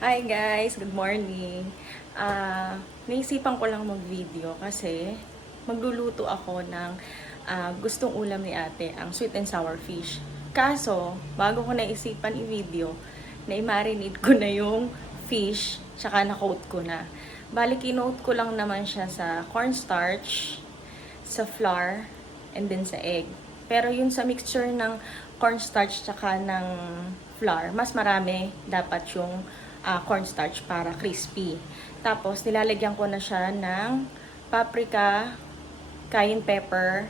Hi guys! Good morning! Naisipan ko lang mag-video kasi magluluto ako ng gustong ulam ni ate, ang sweet and sour fish. Kaso, bago ko naisipan i-video, na-marinate ko na yung fish, tsaka na-coat ko na. Bali, kinoat ko lang naman siya sa cornstarch, sa flour, and then sa egg. Pero yun sa mixture ng cornstarch tsaka ng flour, mas marami dapat yung cornstarch para crispy. Tapos, nilalagyan ko na siya ng paprika, cayenne pepper,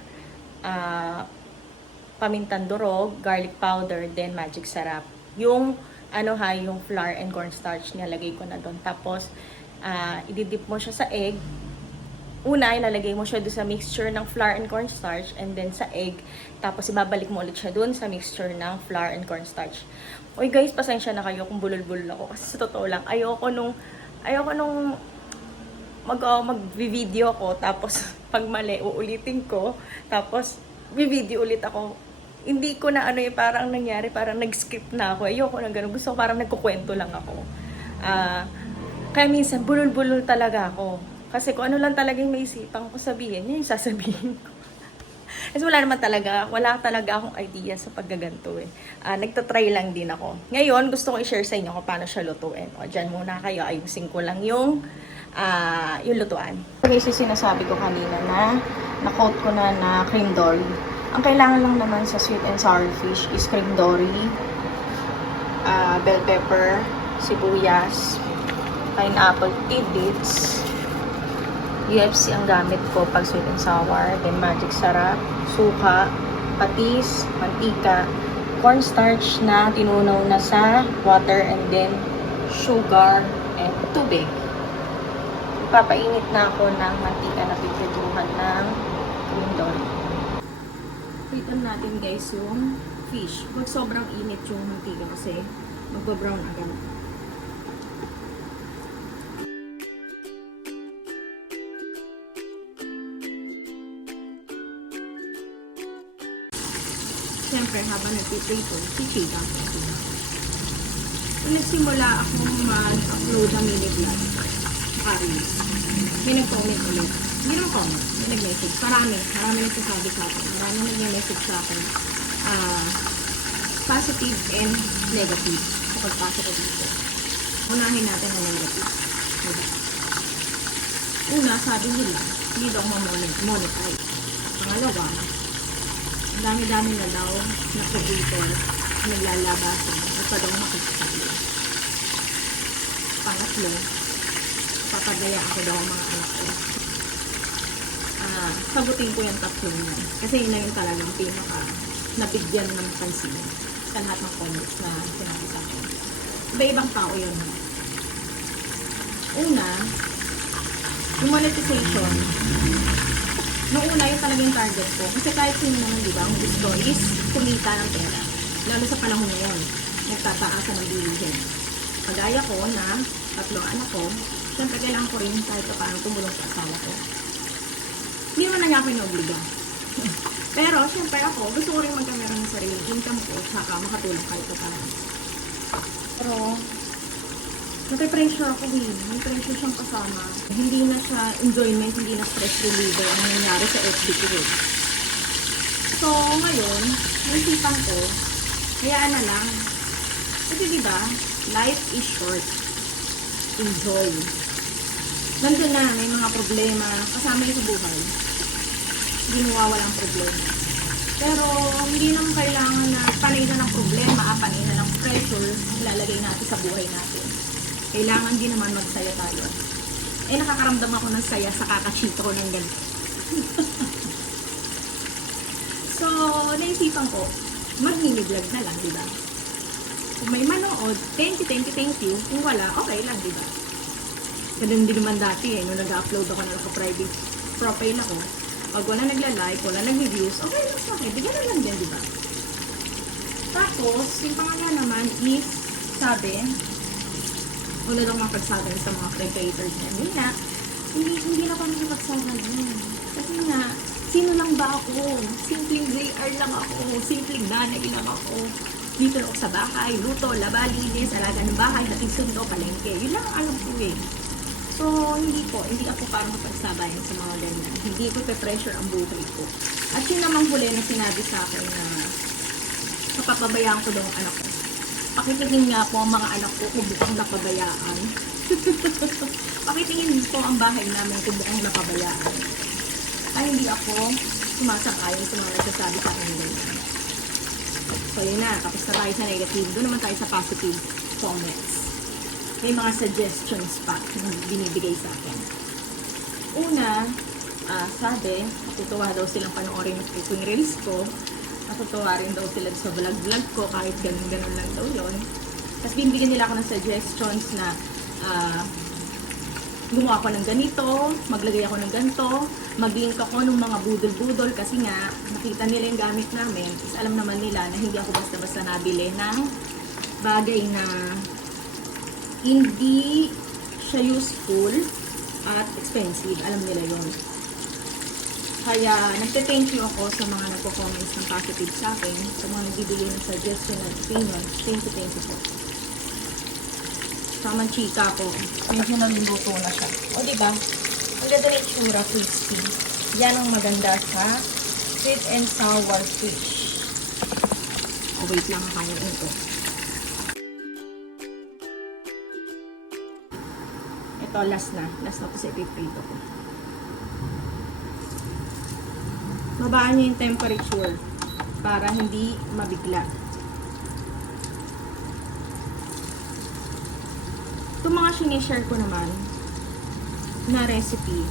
pamintang durog, garlic powder, then magic sarap. Yung yung flour and cornstarch nilalagay ko na doon. Tapos, ididip mo siya sa egg. Una, ilalagay mo siya doon sa mixture ng flour and cornstarch and then sa egg. Tapos, ibabalik mo ulit siya doon sa mixture ng flour and cornstarch. Uy guys, pasensya na kayo kung bulol-bulol ako. Kasi sa totoo lang, ayoko nung mag-video ko. Tapos, pag mali, uulitin ko. Tapos, video ulit ako. Hindi ko na parang nangyari, parang nag-skip na ako. Ayoko na ganun. Gusto ko parang nagkukwento lang ako. Kaya minsan, bulol-bulol talaga ako. Kasi kung ano lang talaga yung maisipan ko sabihin, yun yung sasabihin ko. Kasi wala talaga akong idea sa paggaganto eh. Nagtatry lang din ako. Ngayon, gusto ko i-share sa inyo kung paano siya lutuin. O, dyan muna kayo, ayusin ko lang yung lutuan. Okay, so sinasabi ko kanina na na-coat ko na cream dory. Ang kailangan lang naman sa sweet and sour fish is cream dory, bell pepper, sibuyas, pineapple tidbits, UFC ang gamit ko pag sweet and sour, then magic sarap, suka, patis, mantika, cornstarch na tinunaw na sa water, and then sugar and tubig. Ipapainit na ako ng mantika na pipituhan ng cream dory. Priton natin guys yung fish. Huwag sobrang init yung mantika kasi magba-brown agad. Siyempre, habang nagpiprito, chichika ako. Kung nagsimula akong mag-upload ng mini vlog, reels, may nag-comment ulit. Hindi naman comment, may nag-message. Marami nagsasabi sa akin. Marami nag-message sa akin. Positive and negative sa pagpasok ko dito. Unahin natin ang negative. Una, sabi nila, hindi daw ma-monetize. Pangalawa, ang dami-dami na daw na creator naglalabasan at pa daw makikisali. Pangatlo, papadaya ako daw ang mga anak ko. Sagutin ko yung tatlong yun. Kasi yun na yung talagang pinaka nabigyan ng pansin sa lahat ng comments na sinabi sa akin. Iba-ibang tao yun. Una, yung monetization. Noong una, yung talagang target ko. Kasi kahit sino naman, di ba, ang gusto is kumita ng pera. Lalo sa panahon ngayon, nagtataasa ng bilihin. Pagaya ko na 3 anak ko, siyempre kailangan ko rin kahit pa paano tumulong sa asawa ko. Hindi naman na niya ako inobliga. Pero, siyempre ako, gusto ko rin magkameron ng sariling income ko, saka makatulong kahit pa paano. Pero, nag-pressure ako eh. May pressure siyang kasama. Hindi na siya enjoyment, hindi na stress reliever ang nangyari sa FB ko eh. So, ngayon, naisipan ko, hayaan na lang. Kasi diba, life is short. Enjoy. Nandun na, may mga problema, kasama yung sa buhay. Hindi mawawalang problema. Pero, hindi naman kailangan na panay na ng problema, panay na ng pressure, ilalagay natin sa buhay natin. Kailangan din naman magsaya tayo. Nakakaramdam ako ng saya sa kakachito ko ng ganito. So, naisipan ko, mag-mini-vlog na lang, diba? Kung may manood, thank you. Kung wala, okay lang, diba? Ganun din naman dati nung nag-upload ako ng private profile ako. Pag wala nagla-like, wala nag-reviews, okay lang sa akin. Bigyan na lang din, diba? Tapos, yung pangalawa naman is, sabi, wala daw mapagsagal sa mga creators niya. Hindi na kami mapagsagal yun. Kasi nga, sino lang ba ako? Simpleng JR lang ako. Simpleng nanay lang ako. dito lang ako sa bahay, luto, laba, linis, alaga ng bahay, dating sundo, palengke. Yun lang ang alam ko eh. So, hindi ako parang mapagsabayan sa mga ganyan. Hindi ko pe-pressure ang buhay ko. At yun namang huli na sinabi sa akin na napapabayaan ko daw ang anak ko. Pakitingin nga po ang mga anak ko kung bukang napabayaan. Pakitingin po ang bahay namin kung bukang napabayaan. Ay, hindi ako sumasang-ayon sa mga nagsasabi sa akin ganyan. So, yun na. Tapos na tayo sa negative. Doon naman tayo sa positive comments. May mga suggestions pa na binibigay sa akin. Una, sabi, natutuwa daw silang panoorin yung tuwing reels ko. Natutuwa rin daw sila sa vlog-vlog ko kahit ganun-ganun lang daw yun. Tapos binibigyan nila ako ng suggestions na gumawa ako ng ganito, maglagay ako ng ganito, mag-link ako ng mga budol-budol kasi nga nakita nila yung gamit namin. Tapos alam naman nila na hindi ako basta-basta nabili ng bagay na hindi siya useful at expensive. Alam nila yon. Kaya nagte-thank you ako sa mga nagko-comments ng positive sa akin, sa mga nagbibigay ng suggestion at opinion. Thank you po. Tamang chika ko. Medyo naluluto na siya. O diba? Ang ganda ng itsura, crispy. Yan ang maganda sa sweet and sour fish. O wait lang, kaya ito. Ito, last na. Last na to sa ipiprito ko. Babaan nyo yung temperature para hindi mabigla. Itong mga sinishare ko naman na recipe,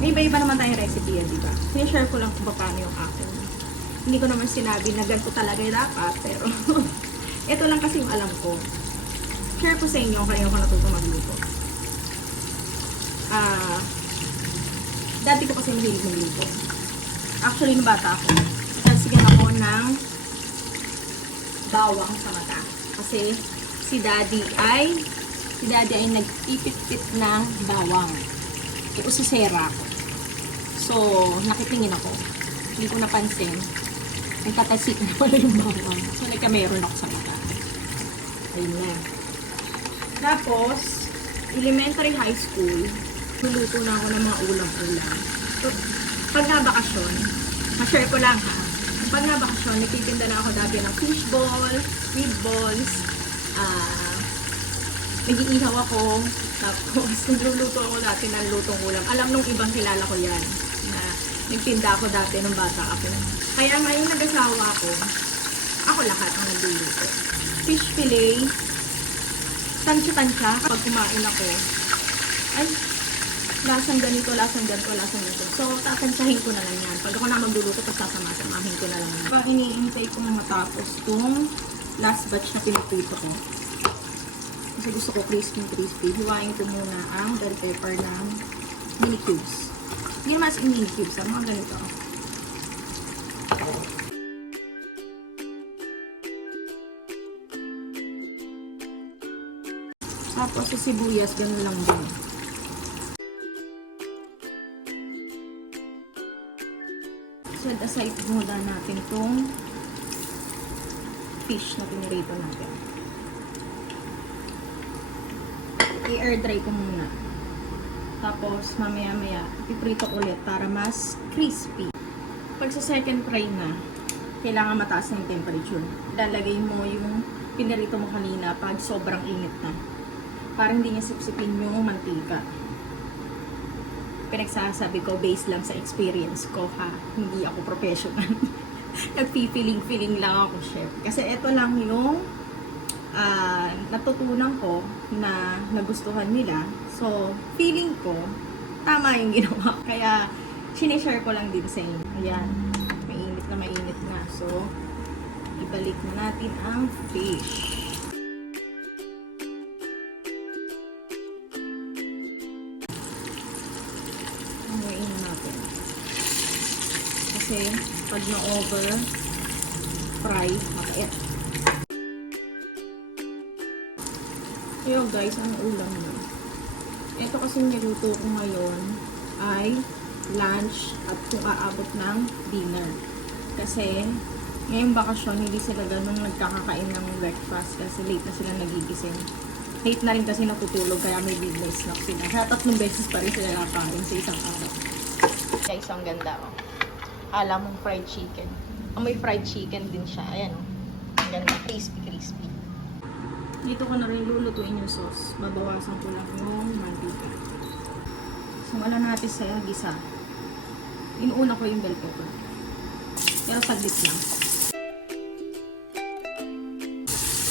may iba-iba naman tayong recipe yan, diba? Sinishare ko lang kung paano yung akin. Hindi ko naman sinabi na ganito talaga yung dapat, pero ito lang kasi yung alam ko. Share ko sa inyo kung kayo ko natuto magluto. Dati ko kasi mahilig magluto. Actually, nung bata ako, italsigan ako ng bawang sa mata. Kasi si daddy ay nag-ipit-pit ng bawang. Usisera ako. So, nakitingin ako. Hindi ko napansin. Nagtatasik na pala yung bawang. So, nagkameron ako sa mata. Ayun na. Tapos, elementary high school, luluto na ako ng mga ulam-ulam. So, pag nabakasyon, ma-share ko lang ha. Pag nabakasyon, nagtitinda na ako dati ng fishball, squid balls, nag-iihaw ako, tapos nagluluto ako dati ng lutong ulam. Alam nung ibang kilala ko yan, na nagtinda ako dati nung bata ako. Kaya ngayon nag-asawa ako lahat ang nagluluto. Fish fillet, tansya-tansya, kapag kumain ako, ay, lasang ganito, lasang ganito, lasang ganito. So, tatantsahin ko na lang yan. Pag ako na magluluto, sasama-samahin ko na lang yan. Pag iniintay ko matapos itong last batch na pinipito ko. Kasi gusto ko crispy. Hiwain ko muna ang bell pepper ng mini cubes. Hindi naman as in mini cubes, mga ganito. Tapos sa sibuyas, ganun lang din. Set aside muna natin itong fish na pinirito natin. I-air dry ko muna. Tapos, mamaya-maya, iprito ulit para mas crispy. Pag sa second fry na, kailangan mataas na yung temperature. Lalagay mo yung pinirito mo kanina pag sobrang init na. Para hindi niya sipsipin yung mantika. Pinagsasabi ko based lang sa experience ko ha. Hindi ako professional. Nagpi-feeling lang ako, chef. Kasi ito lang yung natutunan ko na nagustuhan nila. So, feeling ko, tama yung ginawa. Kaya, sinishare ko lang din sa inyo. Ayan. Mainit na. So, ibalik na natin ang fish. Hanguin na natin. Kasi, pag na-over fry, mapait. Kaya guys, ang ulam na. Ito kasi niluto ko ngayon ay lunch at kung aabot ng dinner. Kasi Ngayong bakasyon, hindi sila ganun nagkakakain ng breakfast kasi late na sila nagigising. Late na rin kasi natutulog kaya may midnight snack sila. Kaya 3 beses pa rin sila nakain sa isang araw. Guys, ang ganda oh. Alam mong fried chicken. May fried chicken din siya. Ayan oh. Ang ganda. Crispy, crispy. Dito ko na rin lulutuin yung sauce. Babawasan ko lang yung mantika. So, wala natin sa gisa. Inuuna ko yung bell pepper. Pero saglit lang.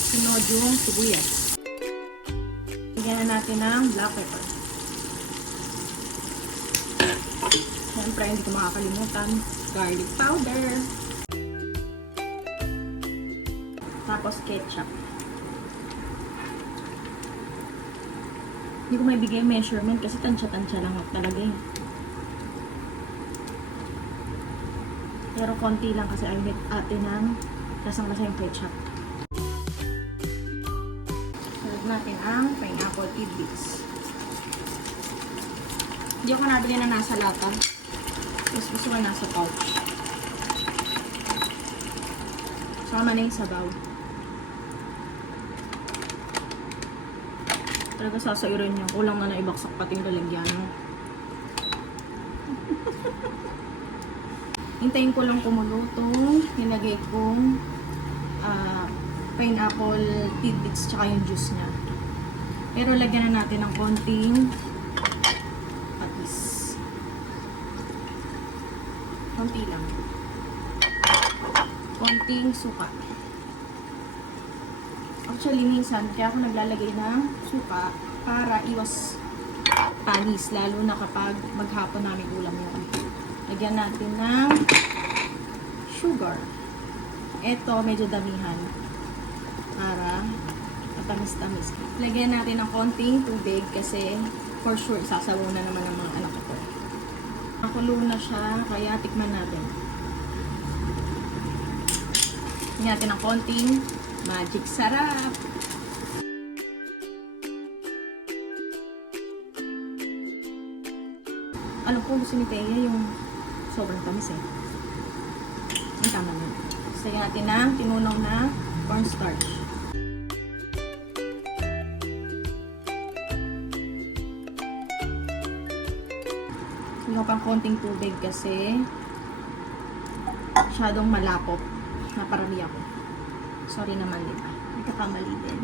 Sunod yung sibuyas. Bigyan na natin ng black pepper. Siyempre, hindi ko makakalimutan. Garlic powder. Tapos ketchup. Hindi ko may bigay measurement kasi tansya-tansya lang talaga eh. Pero konti lang kasi ay atin ng lasang-lasa yung ketchup. Sunod natin ang pineapple tidbits. Hindi ako nabili na nasa lata. Mas gusto ko nasa pouch. Sama na yung sabaw. Talaga sasairin niya. Kulang na naibaksak pati yung lalagyan. Hintayin ko lang kumuluto. Nilagay kong pineapple tidbits tsaka yung juice niya. Pero lagyan na natin ng konting patis. Konti lang. Konting suka. Actually, minsan, kaya ako naglalagay ng suka para iwas panis, lalo na kapag maghapon namin ulam yun. Lagyan natin ng sugar. Ito, medyo damihan. Para matamis-tamis. Lagyan natin ng konting tubig kasi for sure, sasabaw na naman ng mga anak ko. Makulo na siya, kaya tikman natin. Lagyan natin ng konting magic sarap. Alam ko gusto ni Thea yung sobrang tamis eh. Ang tama na. Lagyan natin ng tinunaw na cornstarch. Lagyan pang konting tubig kasi masyadong malapot. Naparami ako. Sorry naman din. Nagkakamali din.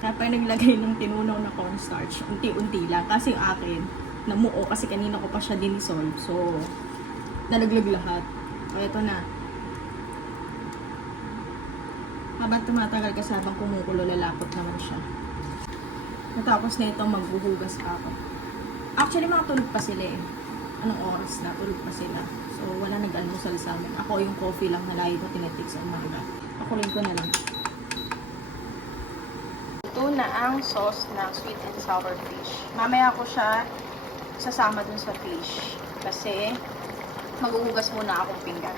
Kaya pa naglagay ng tinunaw na cornstarch. Unti-unti lang. Kasi yung akin, namuo kasi kanina ko pa siya dinissolve. So, nalaglag lahat. So, ito na. Habang tumatagal kasi habang kumukulo, lalapot naman siya. Natapos na ito, maghuhugas pa ako. Actually, mga tulog pa sila eh. Anong oras na? Tulog pa sila. So, wala nag-almusal sa amin. Ako yung coffee lang na lagi ko tinitik sa umaga. Ako rin ko na lang. Ito na ang sauce ng sweet and sour fish. Mamaya ko siya sasama dun sa fish. Kasi, maghuhugas muna akong pinggan.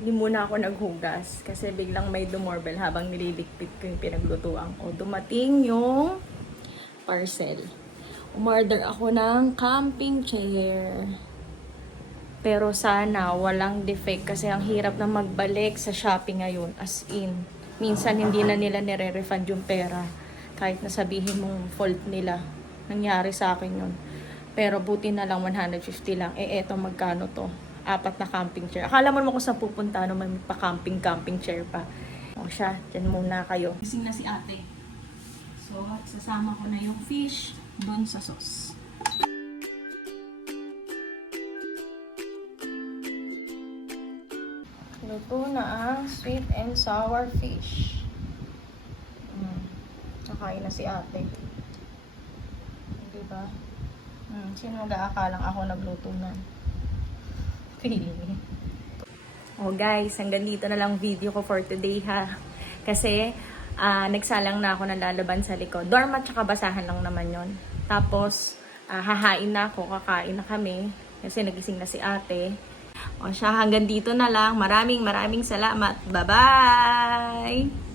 Hindi muna ako naghugas kasi biglang may dumorbell habang nililigpit ko yung pinaglutuan ko. Dumating yung parcel. Umorder ako ng camping chair. Pero sana walang defect kasi ang hirap na magbalik sa Shopee ngayon. As in, minsan hindi na nila nire-refund yung pera. Kahit na sabihin mong fault nila. Nangyari sa akin yun. Pero buti na lang 150 lang. Eh eto magkano to? 4 na camping chair. Akala mo naman kung saan pupunta no, may pa-camping chair pa. O siya, dyan muna kayo. Gising na si ate. So, sasama ko na yung fish doon sa sauce. Luto na ang sweet and sour fish. Nakain na si ate. Diba? Sino mag-aakalang ako nagluto na? Feeling. Oh guys, hanggang dito na lang video ko for today ha. Kasi nagsalang na ako ng lalaban sa likod. Dorm at saka basahan lang naman yon. Tapos hahain na ako, kakain na kami. Kasi nagising na si ate. O siya, hanggang dito na lang. Maraming salamat. Bye-bye!